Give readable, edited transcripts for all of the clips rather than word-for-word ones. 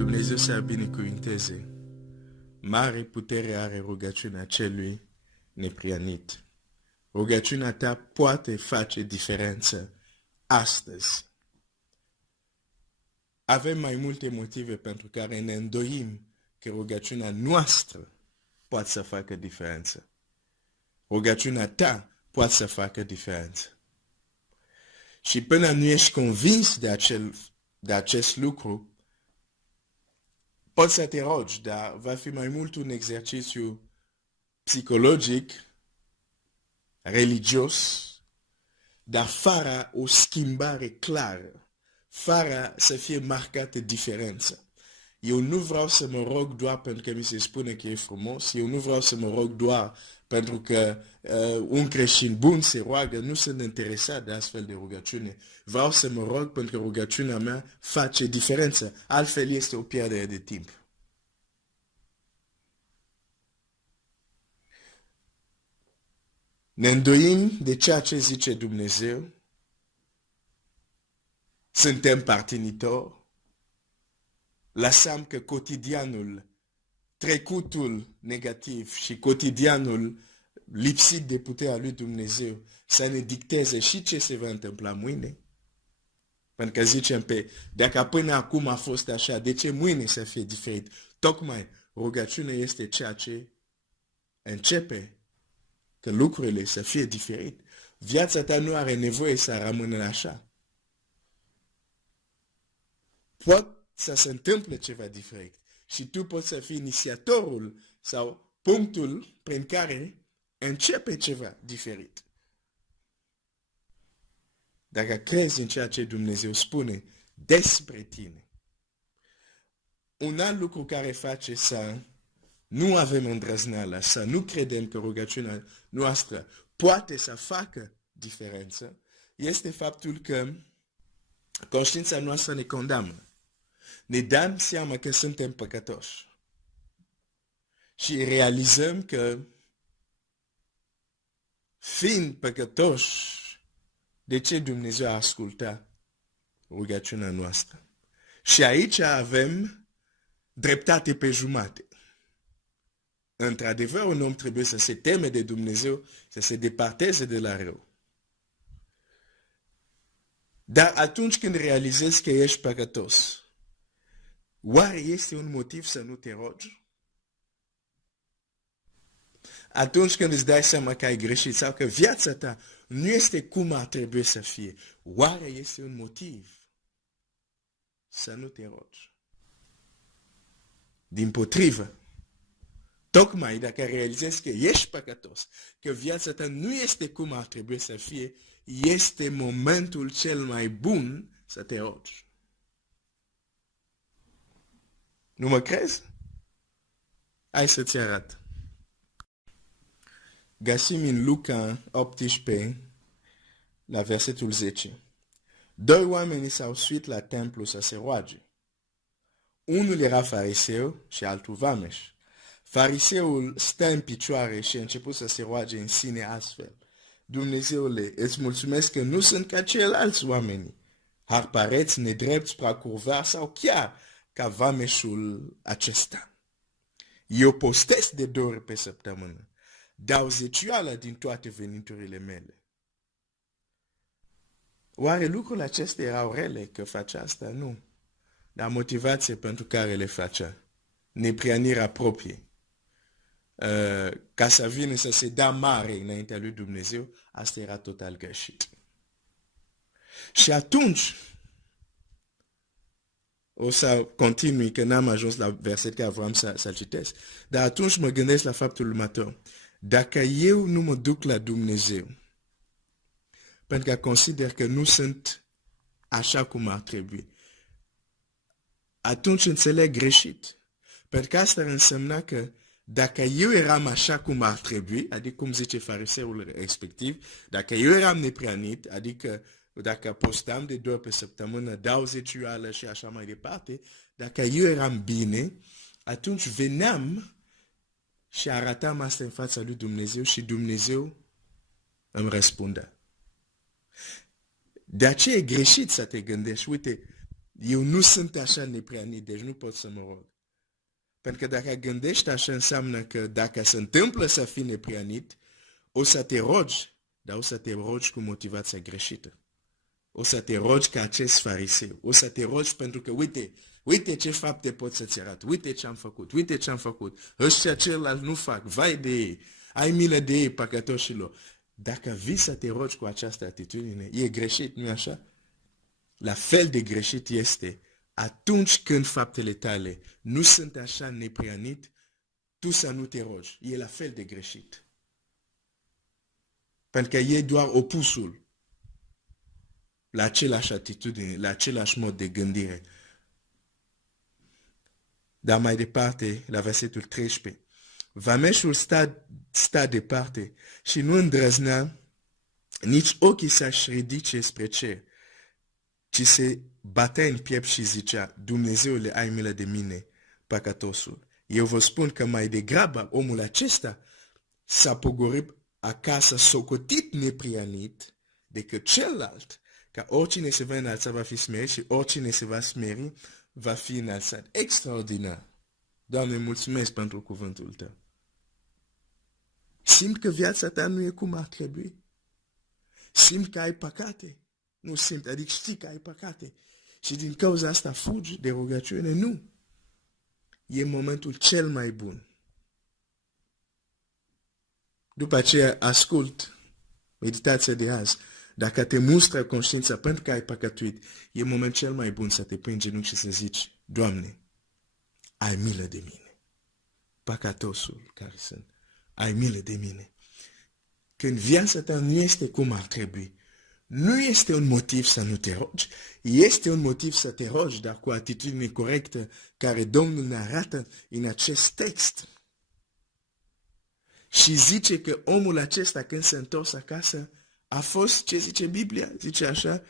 Dumnezeu să binecuvinteze. Mare putere are rugăciunea celui neprianit. Rugăciunea ta poate face diferență astăzi. Avem mai multe motive pentru care ne îndoim că rugăciunea noastră poate să facă diferență. Rugăciunea ta poate să facă diferență. Și până nu ești convins de acest lucru, poți să te rogi, dar va fi mai mult un exercițiu psihologic, religios, dar fără o schimbare clară, fără să fie marcată diferență. Eu nu vreau să mă rog doar pentru că mi se spune că e frumos, eu nu vreau să mă rog doar pentru că un creștin bun se roagă, nu sunt interesat de astfel de rugăciune. Vreau să mă rog pentru că rugăciunea mea face diferență, altfel este o pierdere de timp. Ne îndoim de ceea ce zice Dumnezeu, suntem partinitori, lăsăm că cotidianul, trecutul negativ și cotidianul lipsit de puterea lui Dumnezeu să ne dicteze și ce se va întâmpla mâine. Pentru că zicem dacă până acum a fost așa, de ce mâine să fie diferit? Tocmai rugăciunea este ceea ce începe că lucrurile să fie diferit. Viața ta nu are nevoie să rămână așa. Poate să se întâmple ceva diferit și tu poți să fii inițiatorul sau punctul prin care începe ceva diferit. Dacă crezi în ceea ce Dumnezeu spune despre tine, un alt lucru care face să nu avem îndrăzneală, să nu credem că rugăciunea noastră poate să facă diferență, este faptul că conștiința noastră ne condamnă. Ne dăm seama că suntem păcătoși. Și realizăm că, fiind păcătoși, de ce Dumnezeu a ascultat rugăciunea noastră? Și aici avem dreptate pe jumate. Într-adevăr, un om trebuie să se teme de Dumnezeu, să se departeze de la rău. Dar atunci când realizezi că ești păcătos, oare este un motiv să nu te rogi? Atunci când îți dai seama că ai greșit sau că viața ta nu este cum ar trebui să fie, oare este un motiv să nu te rogi? Dimpotrivă, tocmai dacă realizezi că ești păcătos, că viața ta nu este cum ar trebui să fie, este momentul cel mai bun să te rogi. Nu mă crezi? Hai să-ți arăt. Găsim în Luca 18, la versetul 10. Doi oameni s-au suit la templu să se roage. Unul era fariseu și altul vameș. Fariseul stă în picioare și a început să se roage în sine astfel. Dumnezeule, îți mulțumesc că nu sunt ca ceilalți oameni, harpareți, nedrepți, procurvari sau chiar ca vameșul acesta. Eu postez de 2 ori pe săptămână, dau zecioală din toate veniturile mele. Oare lucrurile acestea erau rele că face asta? Nu. Dar motivație pentru care le facea. Neprianirea proprie. Ca să vină să se dea mare înaintea lui Dumnezeu, asta era total greșit. Și atunci, o să continui că n-am ajuns la verset care vreau să-l citesc, dar atunci mă gândesc la faptul următor. Dacă eu nu mă duc la Dumnezeu, pentru că consider că nu sunt așa cum ar trebui, atunci înțeleg greșit. Pentru că asta ar însemna că dacă eu eram așa cum ar trebui, adică cum zice fariseul respectiv, dacă eu eram neprianit, adică dacă postam de 2 ori pe săptămână, dau zecioală și așa mai departe, dacă eu eram bine, atunci veneam și arătam asta în fața lui Dumnezeu și Dumnezeu îmi răspundea. De aceea e greșit să te gândești, uite, Eu nu sunt așa nepreanit, deci nu pot să mă rog. Pentru că dacă gândești așa, înseamnă că dacă se întâmplă să fii nepreanit, o să te rogi, dar o să te rogi cu motivația greșită. O să te rogi ca acest fariseu. O să te rogi pentru că, uite ce fapte pot să-ți arăt. Uite ce am făcut. Ăștia celălalt nu fac. Vai de ei. Ai milă de ei, păcătoșilor. Dacă vii să te rogi cu această atitudine, e greșit, nu-i așa? La fel de greșit este atunci când faptele tale nu sunt așa nepreanit, tu să nu te rogi. E la fel de greșit. Pentru că e doar opusul la același atitudine, la același mod de gândire. Dar mai departe, la versetul 13, vameșul sta departe și nu îndrăznea nici ochii să-și ridice spre cer, ci se batea în piept și zicea, Dumnezeule, ai milă de mine, păcătosul. Eu vă spun că mai degrabă omul acesta s-a pogorât acasă socotit neprianit decât celălalt, ca oricine se va înălța va fi smerit și oricine se va smeri va fi înălțat. Extraordinar! Doamne, mulțumesc pentru cuvântul Tău. Simt că viața ta nu e cum ar trebui. Simt că ai păcate. Nu simt, adică știi că ai păcate. Și din cauza asta fugi de rugăciune? Nu. E momentul cel mai bun. După aceea ascult meditația de azi. Dacă te mustră conștiința pentru că ai păcătuit, e momentul cel mai bun să te pui în genunchi și să zici, Doamne, ai milă de mine. Păcătosul care sunt, ai milă de mine. Când viața ta nu este cum ar trebui, nu este un motiv să nu te rogi, este un motiv să te rogi, dar cu atitudine corectă care Domnul ne arată în acest text. Și zice că omul acesta când s-a întors acasă a fost, ce zice Biblia? Zice așa,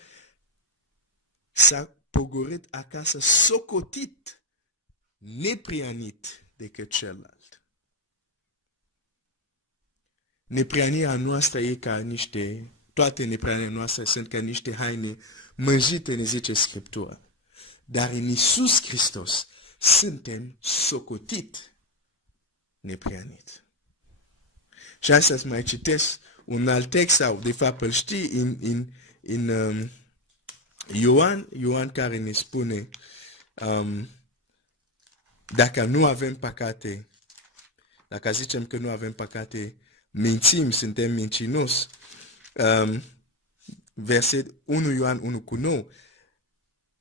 s-a pogorât acasă socotit, neprianit decât celălalt. Nepriania noastră e ca niște, toate neprianiile noastre sunt ca niște haine mânjite, ne zice Scriptura. Dar în Iisus Hristos suntem socotit neprianit. Și astăzi mai citesc un alt text, sau de fapt îl știi, în Ioan care ne spune, dacă nu avem păcate, dacă zicem că nu avem păcate, mințim, suntem mincinoși. Verset 1 Ioan 1:9,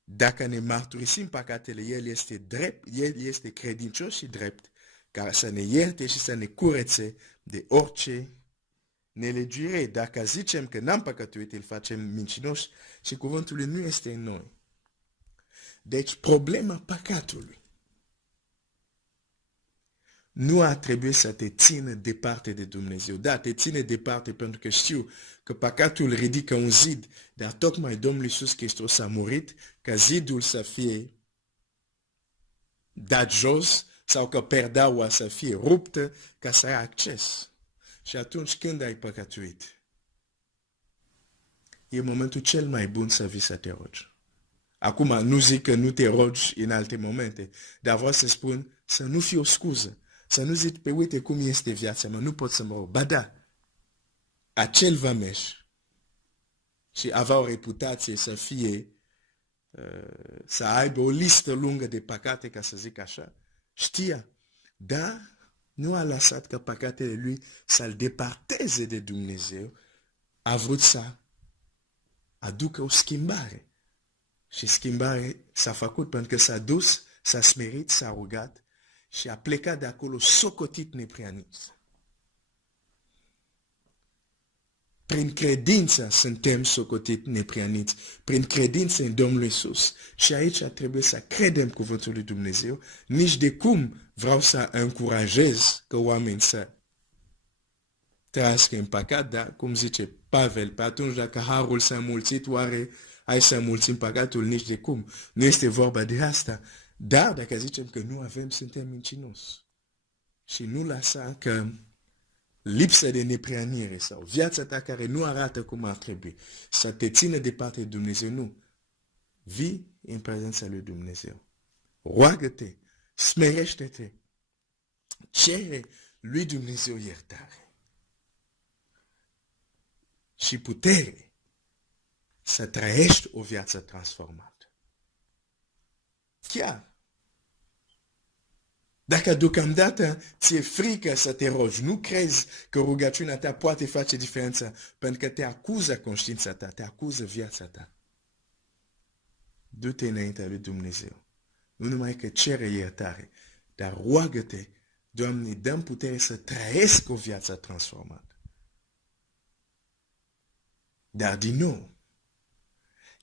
dacă ne mărturisim păcatele, El este drept, El este credincios și drept, ca să ne ierte și să ne curețe de orice nelegiuire. Dacă zicem că n-am păcătuit, îl facem mincinoși și cuvântul lui nu este în noi. Deci problema păcatului nu ar trebui să te țină departe de Dumnezeu. Da, te ține departe pentru că știu că păcatul ridică un zid, dar tocmai Domnul Iisus Hristos a murit ca zidul să fie dat jos sau că perdeaua să fie ruptă ca să ai acces. Și atunci când ai păcătuit, e momentul cel mai bun să vii să te rogi. Acum nu zic că nu te rogi în alte momente, dar vreau să spun să nu fie o scuză. Să nu zici, pe uite cum este viața mea, nu pot să mă rog. Ba da, acel vămeș și avea o reputație să fie, să aibă o listă lungă de păcate, ca să zic așa, știa, dar nu a lăsat ca păcatele lui să-l departeze de Dumnezeu, a vrut să aducă o schimbare. Și schimbare s-a făcut pentru că s-a dus, s-a smerit, s-a rugat și a plecat de acolo socotit neprianit. Prin credință suntem socotit neprianiți, prin credință în Domnul Iisus. Și aici trebuie să credem cuvântul lui Dumnezeu, nici de cum vreau să încurajez că oamenii să trăiască în păcat, dar cum zice Pavel, pe atunci dacă harul s-a mulțit, oare hai să mulțim păcatul? Nici de cum. Nu este vorba de asta. Dar dacă zicem că nu avem, suntem mincinoși. Și nu lăsa că lipsă de neprianire sau viața ta care nu arată cum ar trebui să te țină departe de Dumnezeu, nu. Vii în prezența lui Dumnezeu. Roagă-te, smerește-te, cere lui Dumnezeu iertare și putere să trăiești o viață transformată. Chiar dacă deocamdată ți-e frică să te rogi, nu crezi că rugăciunea ta poate face diferența, pentru că te acuză conștiința ta, te acuză viața ta. Du-te înaintea lui Dumnezeu. Nu numai că cere iertare, dar roagă-te, Doamne, dă-mi putere să trăiesc o viață transformată. Dar din nou,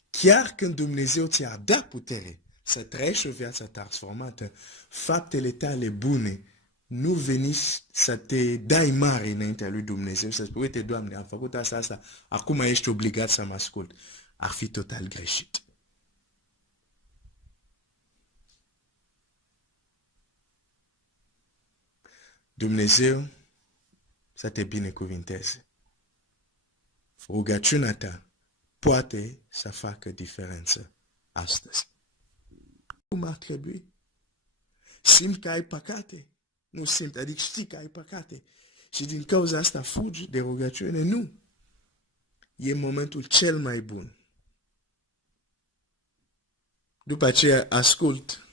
chiar când Dumnezeu ți-a dat putere să trăiești o viață transformată, faptele tale bune nu veni să te dai mare înaintea lui Dumnezeu, să spui, uite, Doamne, am făcut asta, acum ești obligat să mă ascult. Ar fi total greșit. Dumnezeu să te binecuvinteze. Rugăciunea ta poate să facă diferență astăzi. Cum ar trebui? Simți că ai păcate? Nu simți, adică știi că ai păcate. Și din cauza asta fugi de rugăciune? Nu. E momentul cel mai bun. După aceea ascult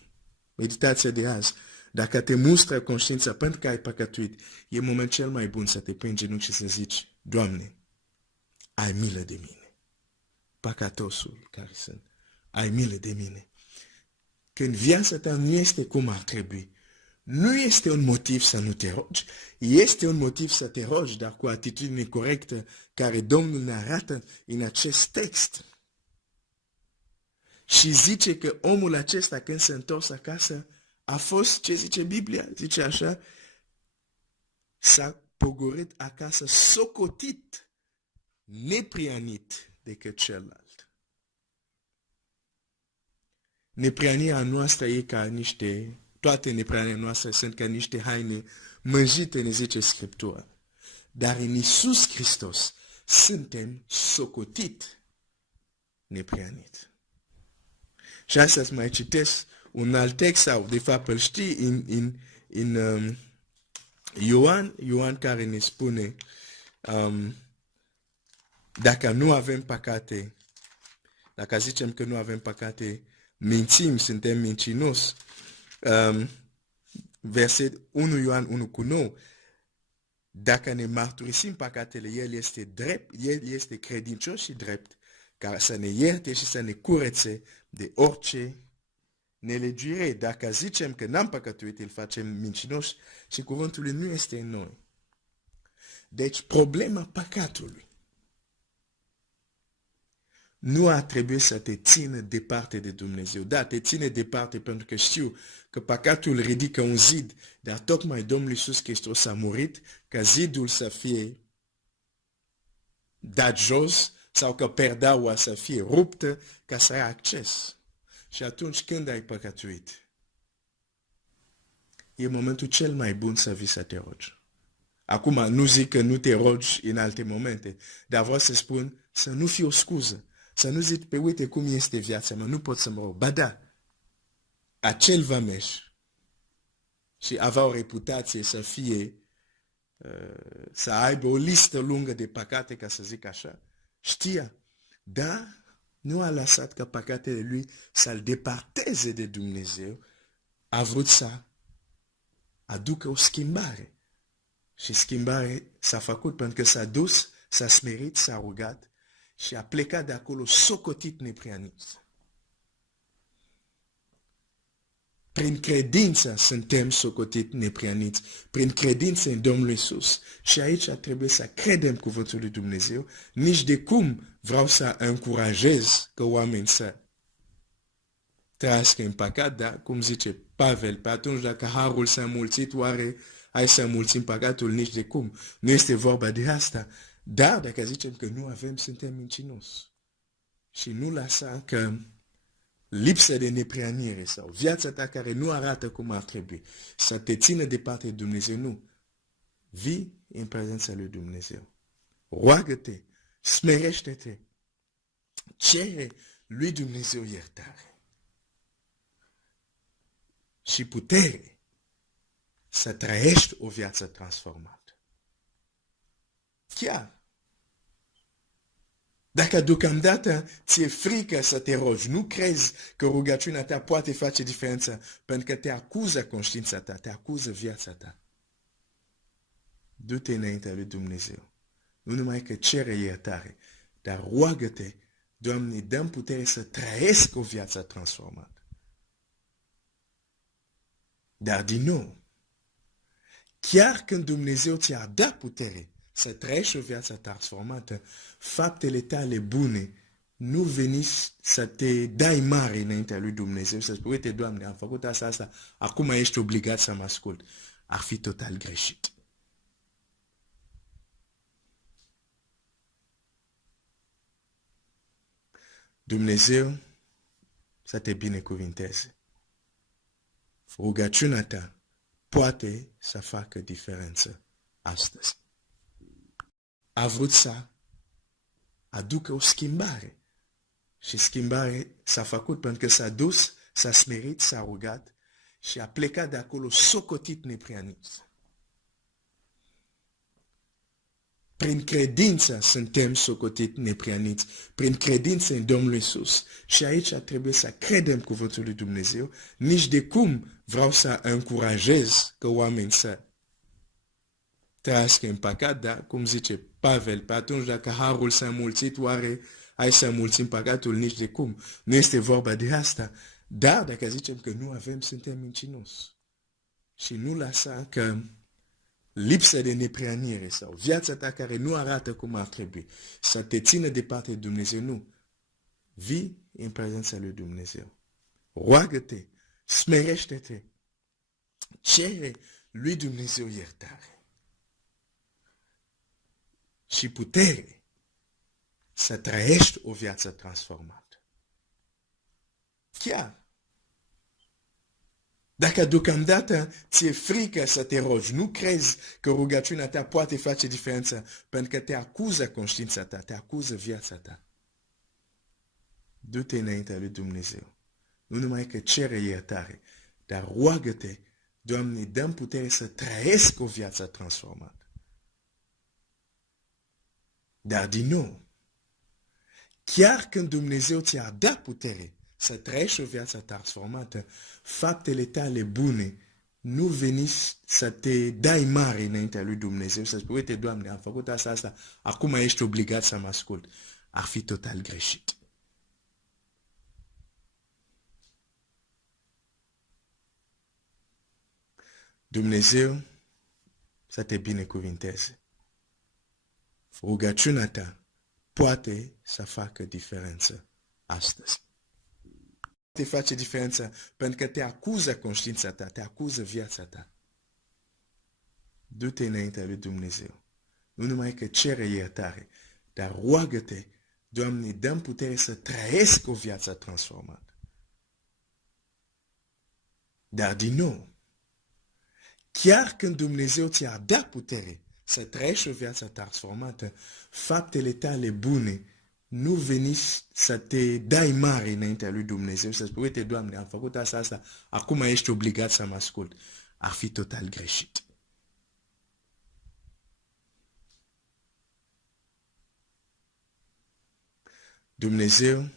meditația de azi. Dacă te mustră conștiința pentru că ai păcătuit, e momentul cel mai bun să te pui în genunchi și să zici, Doamne, ai milă de mine. Păcătosul care sunt, ai milă de mine. Când viața ta nu este cum ar trebui, nu este un motiv să nu te rogi, este un motiv să te rogi, dar cu atitudine corectă care Domnul ne arată în acest text. Și zice că omul acesta când se întors acasă a fost, ce zice Biblia? Zice așa, s-a pogorât acasă socotit, neprianit decât celălalt. Nepriania noastră e ca niște, toate nepriania noastre sunt ca niște haine mânjite, ne zice Scriptura. Dar în Iisus Hristos suntem socotit neprianit. Și astăzi mai citesc un alt text, sau de fapt îl știi, în Ioan care ne spune, dacă nu avem păcate, dacă zicem că nu avem păcate, mințim, suntem mincinos. Verset 1 Ioan 1:9. Dacă ne mărturisim păcatele, El este drept, El este credincios și drept, ca să ne ierte și să ne curețe de orice nelegiuire. Dacă zicem că n-am păcătuit, îl facem mincinoși și cuvântul lui nu este în noi. Deci problema păcatului nu ar trebui să te țină departe de Dumnezeu. Da, te ține departe pentru că știu că păcatul ridică un zid, dar tocmai Domnul Iisus Hristos a murit ca zidul să fie dat jos sau că perdeaua să fie ruptă ca să ai acces. Și atunci când ai păcătuit, e momentul cel mai bun să vii să te rogi. Acum nu zic că nu te rogi în alte momente, dar vreau să spun să nu fie o scuză. Să nu zici, pe uite cum este viața mea, nu pot să mă rog. Ba da, acel vămeș și avea o reputație să fie, să aibă o listă lungă de păcate, ca să zic așa, știa, dar nu a lăsat ca păcatele lui să-l departeze de Dumnezeu, a vrut să aducă o schimbare. Și schimbare s-a făcut pentru că s-a dus, s-a smerit, s-a rugat și a plecat de acolo socotit neprianit. Prin credință suntem socotit neprianiți, prin credință în Domnul Iisus. Și aici trebuie să credem cuvântul lui Dumnezeu, nici de cum vreau să încurajez că oamenii să trăiască în păcat, dar cum zice Pavel, pe atunci dacă harul s-a mulțit, oare hai să mulțim păcatul? Nici de cum. Nu este vorba de asta. Dar dacă zicem că nu avem, suntem mincinos. Și nu lăsa că lipsa de neprianire sau viața ta care nu arată cum ar trebui să te țină departe de Dumnezeu, nu. Vii în prezența lui Dumnezeu. Roagă-te, smerește-te, cere lui Dumnezeu iertare și putere să trăiești o viață transformată. Chiar dacă deocamdată ți-e frică să te rogi, nu crezi că rugăciunea ta poate face diferența pentru că te acuză conștiința ta, te acuză viața ta, du-te înaintea lui Dumnezeu. Nu numai că cere iertare, dar roagă-te, Doamne, dă-mi putere să trăiesc o viață transformată. Dar din nou, chiar când Dumnezeu ți-a dat putere să trăiești o viață transformată, faptele tale bune nu veni să te dai mare înaintea lui Dumnezeu, să spui, uite, Doamne, am făcut asta, acum ești obligat să mă ascult. Ar fi total greșit. Dumnezeu să te binecuvinteze. Rugăciunea ta poate să facă diferență astăzi. A vrut să aducă o schimbare. Și schimbare s-a făcut pentru că s-a dus, s-a smerit, s-a rugat și a plecat de acolo socotit neprianit. Prin credință suntem socotit neprianiți, prin credință în Domnul Iisus. Și aici trebuie să credem cuvântul lui Dumnezeu. Nici de cum vreau să încurajez că oamenii să trăiască în păcat, dar cum zice Pavel, pe atunci dacă harul s-a mulțit, oare hai să mulțim păcatul? Nici de cum. Nu este vorba de asta. Dar dacă zicem că nu avem, suntem mincinos. Și nu lăsa că lipsa de neprianire sau viața ta care nu arată cum ar trebui să te țină departe de Dumnezeu, nu. Vii în prezența lui Dumnezeu. Roagă-te, smerește-te, cere lui Dumnezeu iertare și putere să trăiești o viață transformată. Chiar dacă deocamdată ți-e frică să te rogi, nu crezi că rugăciunea ta poate face diferența pentru că te acuză conștiința ta, te acuză viața ta, du-te înaintea lui Dumnezeu. Nu numai că cere iertare, dar roagă-te, Doamne, dă-mi putere să trăiesc o viață transformată. Dar din nou, chiar când Dumnezeu ți-a dat putere să trăiești o viață transformată, faptele tale bune nu veni să te dai mare înaintea lui Dumnezeu, să spui, uite, Doamne, am făcut asta, acum ești obligat să mă ascult. Ar fi total greșit. Dumnezeu să te binecuvinteze. Rugăciunea ta poate să facă diferență astăzi. Te face diferența pentru că te acuză conștiința ta, te acuză viața ta. Du-te înaintea lui Dumnezeu. Nu numai că cere iertare, dar roagă-te, Doamne, dă-mi putere să trăiesc o viață transformată. Dar din nou, chiar când Dumnezeu ți-a dat putere să trăiești o viață transformată, faptele tale bune nu veni să te dai mare înaintea lui Dumnezeu, să spui, uite, Doamne, am făcut asta, acum ești obligat să mă ascult. Ar fi total greșit. Dumnezeu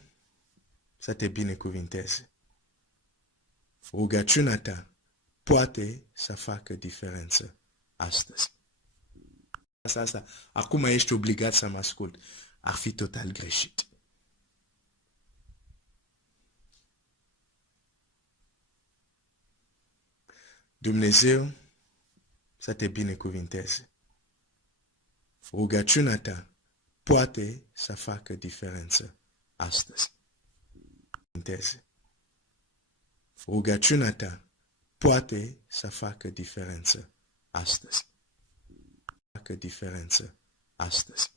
să te binecuvinteze. Rugăciunea ta poate să facă diferență astăzi. Asta, acum ești obligat să mă ascult. Ar fi total greșit. Dumnezeu să te binecuvinteze. Rugăciunea ta poate să facă diferență astăzi. Rugăciunea ta poate să facă diferență astăzi. Facă diferență astăzi.